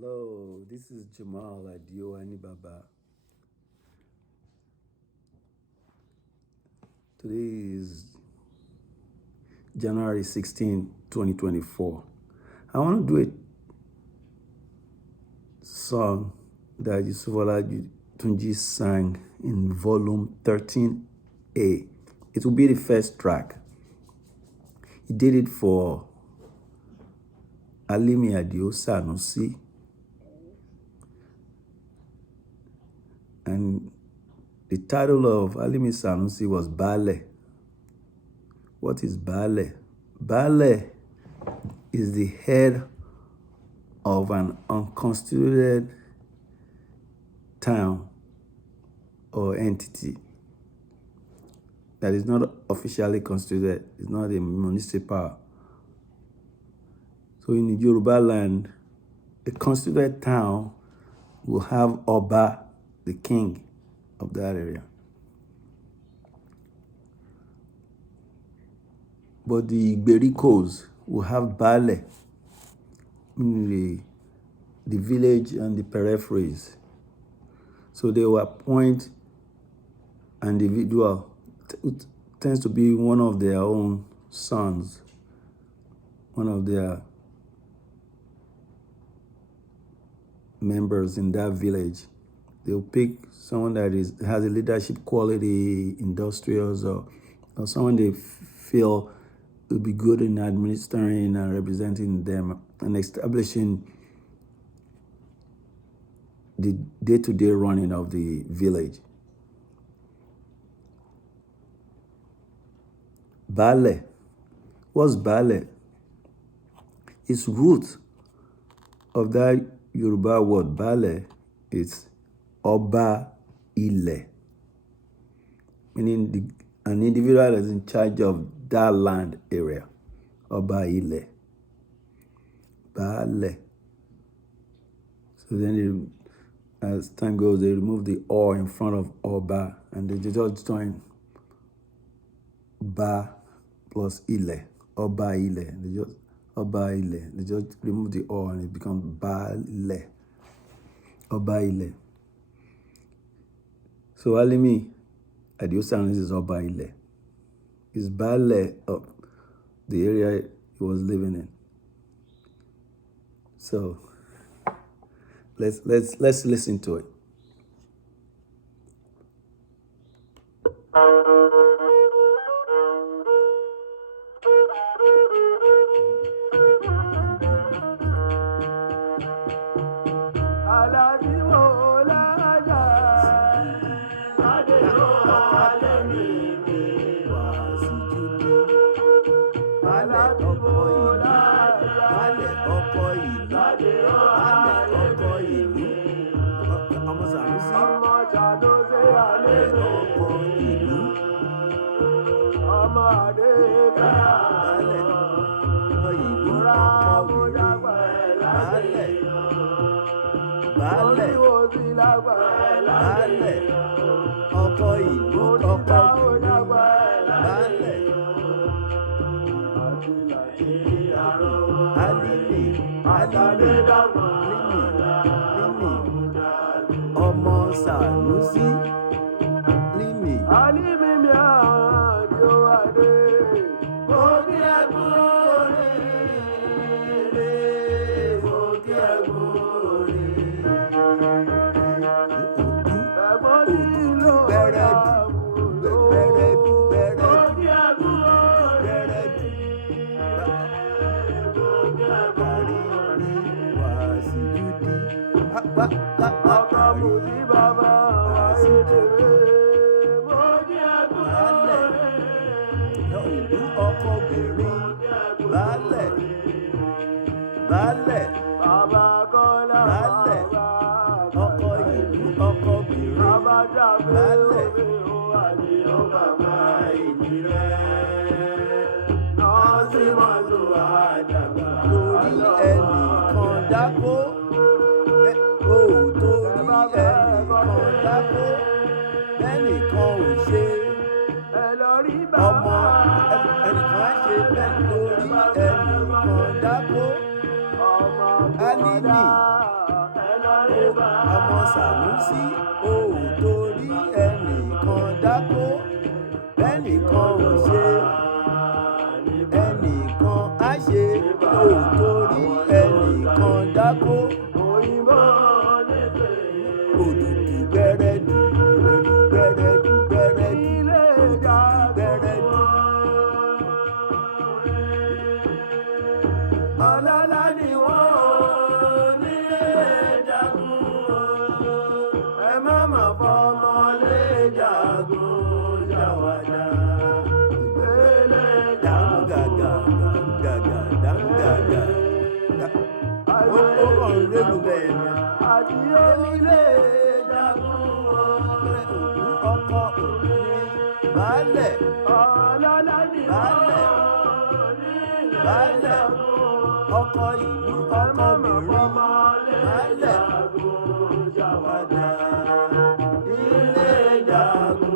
Hello, this is Jammal Baba. Today is January 16, 2024. I want to do a song that Yusuf Olatunji sang in volume 13A. It will be the first track. He did it for Alimi Sanusi. And the title of Alimi Sanusi was Bale. What is Bale? Bale is the head of an unconstituted town or entity that is not officially constituted. It's not a municipal. So in the Yoruba land, a constituted town will have Oba, the king of that area. But the Berikos will have Bale, meaning the village and the peripheries. So they will appoint an individual who tends to be one of their own sons, one of their members in that village. They'll pick someone that has a leadership quality, industrious, or someone they feel will be good in administering and representing them and establishing the day-to-day running of the village. Bale. What's Bale? Its root of that Yoruba word Bale is Oba Ile, meaning an individual that is in charge of that land area. Oba Ile. Bale. So then as time goes, they remove the O in front of Oba and they just join Ba plus Ile. Oba Ile. Oba Ile. They just remove the O and it becomes Bale. Oba Ile. So Alimi Sanusi is Oba Ile. It's Bale of the area he was living in. So let's listen to it. Sanusi, Alimi, Alimi mi adio ade, ogi agore, ogi agore. Ogi Alimi Sanusi ò torí ẹnìkan dákó bẹ́nìkan ò ṣe ẹnìkan á ṣe ò torí ẹnìkan dákó òdùdù gbẹrẹdù gbẹrẹdù gbẹrẹdù gbẹrẹdù. Ọlọ́lá ni wọ́n ò nílé jagun ẹ má mà fọmọ lé jagun ṣàwàdà. Dàmúgàgà gàgà dàmúgàgà ó kàn ń rélu bẹ́ẹ̀ ni. Àti onílé jagun ọkọ òní baálẹ̀ baálẹ̀ baálẹ̀ ọkọ ìlú ọkọ mìíràn baálẹ̀ ṣàwàdà ilé jagun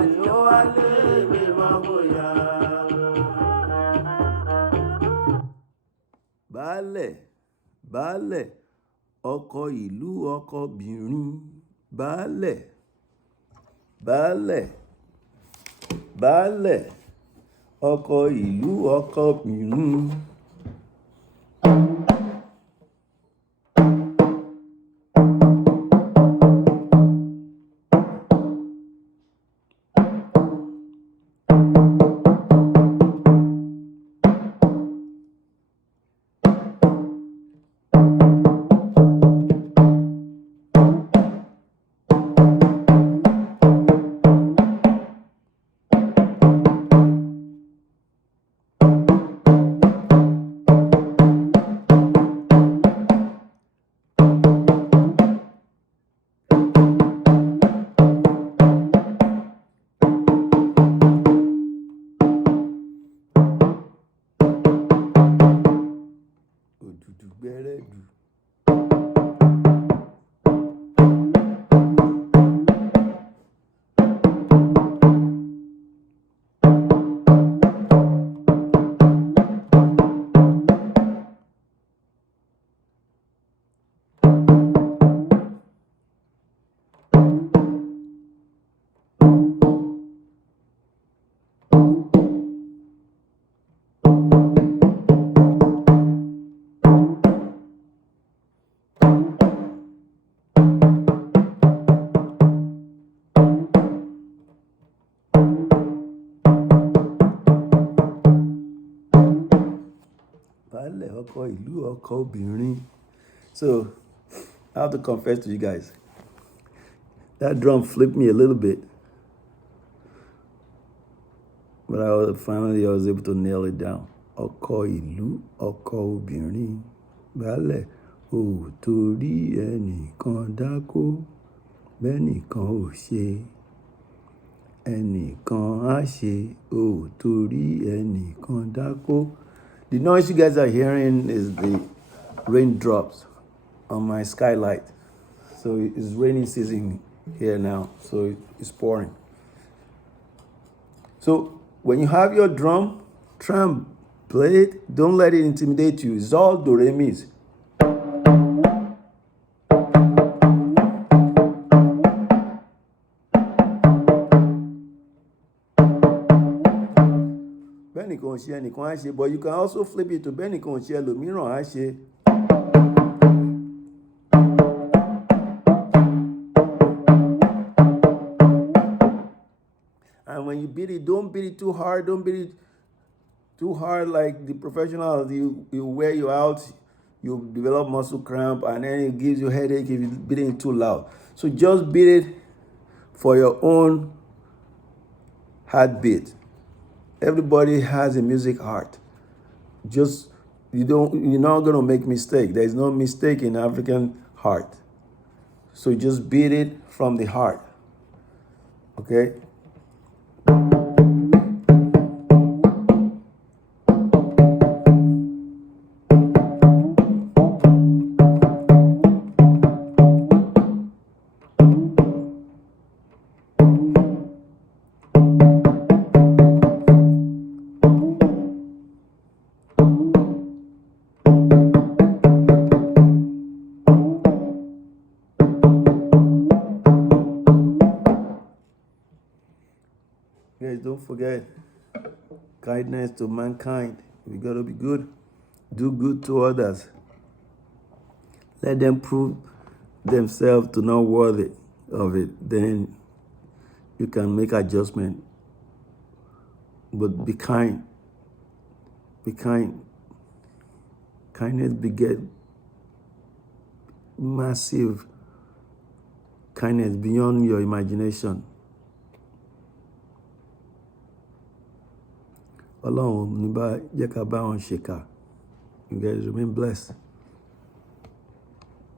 àníyàn wálé mi máa bóyá. Baálẹ̀ baálẹ̀ ọkọ ìlú ọkọ mìíràn baálẹ̀ baálẹ̀ baálẹ̀ ọkọ ìlú ọkọ mìíràn. Òdùdù gbẹrẹdù. Baálẹ̀ ọkọ ìlú ọkọ obìnrin. So I have to confess to you guys, that drum flipped me a little bit, but finally I was able to nail it down. Ọkọ ìlú ọkọ obìnrin baálẹ̀ ò torí ẹnìkan dákó bẹ́nìkan ò ṣe ẹnìkan á ṣe ò torí ẹnìkan dákó. The noise you guys are hearing is the raindrops on my skylight. So it's rainy season here now, so it's pouring. So when you have your drum, try and play it. Don't let it intimidate you. It's all do re mis. Bẹ́nìkan ò ṣe ẹnìkan á ṣe, but you can also flip it to bẹ́nìkan ò ṣe ẹlòmíràn á ṣe. And when you beat it, don't beat it too hard. Don't beat it too hard like the professionals. You wear you out. You develop muscle cramp, and then it gives you headache if you beat it too loud. So just beat it for your own heartbeat. Everybody has a music heart. Just you're not gonna make mistake. There's no mistake in African heart. So just beat it from the heart. Okay? don't forget kindness to mankind. We got to be good. Do good to others. Let them prove themselves to not worthy of it. Then you can make adjustment. But be kind. Be kind. Kindness beget massive kindness beyond your imagination. Ọlọ́run ní bá jẹ́ ká bá wọn ṣèkà. You guys remain blessed.